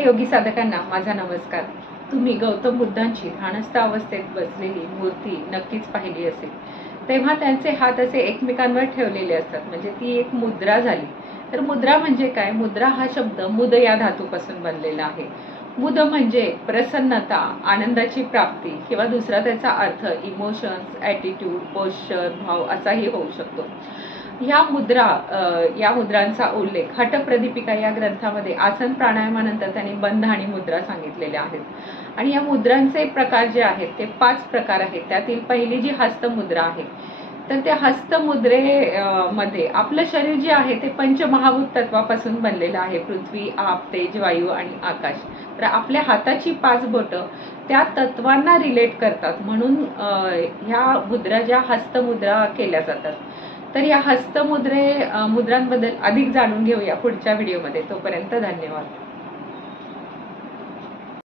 योगी साधकांना माझा नमस्कार। तुम्ही गौतम बुद्धांची ध्यानस्थ अवस्थेत बसलेली मूर्ती नक्कीच पाहिली असेल। तेव्हा त्यांचे हात असे एकमेकांवर ठेवलेले असतात, म्हणजे ती एक मुद्रा झाली। तर मुद्रा म्हणजे काय? मुद्रा हा शब्द मुद या धातूपासून बनलेला आहे। मुद म्हणजे प्रसन्नता, आनंदाची प्राप्ती किंवा दुसरा त्याचा अर्थ इमोशन्स, ॲटिट्यूड, पोश्चर, भाव असाही होऊ शकतो। या मुद्रांचा उल्लेख हठप्रदीपिका या ग्रंथामध्ये आसन प्राणायामानंतर त्यांनी बंध आणि मुद्रा सांगितलेल्या आहेत। आणि या मुद्रांचे प्रकार जे आहेत ते 5 प्रकार आहेत। त्यातील पहिली जी हस्तमुद्रा आहे, तर त्या हस्तमुद्रेमध्ये आपलं शरीर जे आहे ते पंचमहाभूत तत्वापासून बनलेलं आहे। पृथ्वी, आप, तेज, वायू आणि आकाश। तर आपल्या हाताची 5 बोटं त्या तत्वांना रिलेट करतात, म्हणून ह्या मुद्रा ज्या हस्तमुद्रा केल्या जातात। तर या मुद्रांबद्दल अधिक जाणून घेऊया पुढच्या व्हिडिओमध्ये। तोपर्यंत धन्यवाद।